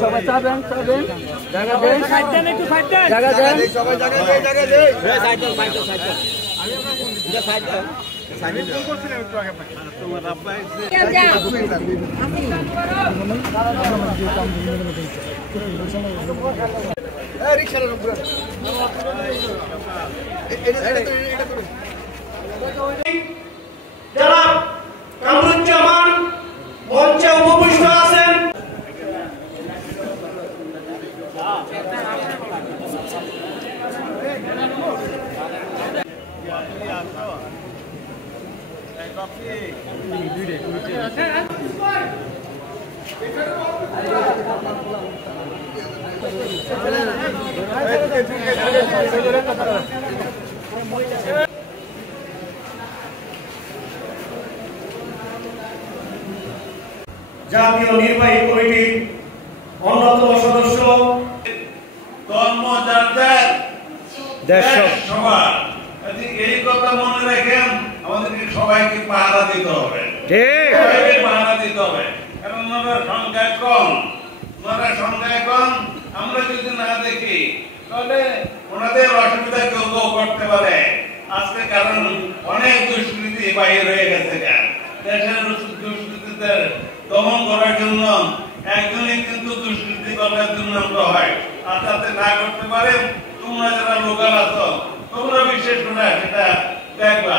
সবাই চাবেন জায়গা দেন একটু জায়গা দেন সবাই জায়গা দেন যারা কামরুজ্জামান মঞ্চে উপবিষ্ট আছেন, জাতীয় নির্বাহী কমিটির অন্যতম সদস্য, ধর্ম যার সবার এই কথা মনে রাখেন, আমাদেরকে সবাইকে পাহারা দিতে হবে, সবাইকে পাহারা দিতে হবে, কারণ ওনারা সংখ্যায় কম, আমরা যদি না দেখি তাহলে ওনাদের অসুবিধা কেউ করতে পারে আজকে, কারণ অনেক দুষ্কৃতি বাইরে হয়ে গেছে। দেশের দুষ্কৃতিদের দমন করার জন্য একজনই কিন্তু দুষ্কৃতি করার জন্য হয়, আর যাতে না করতে পারে তোমরা যারা লোকাল আছো তোমরা বিশেষ করে সেটা দেখবা।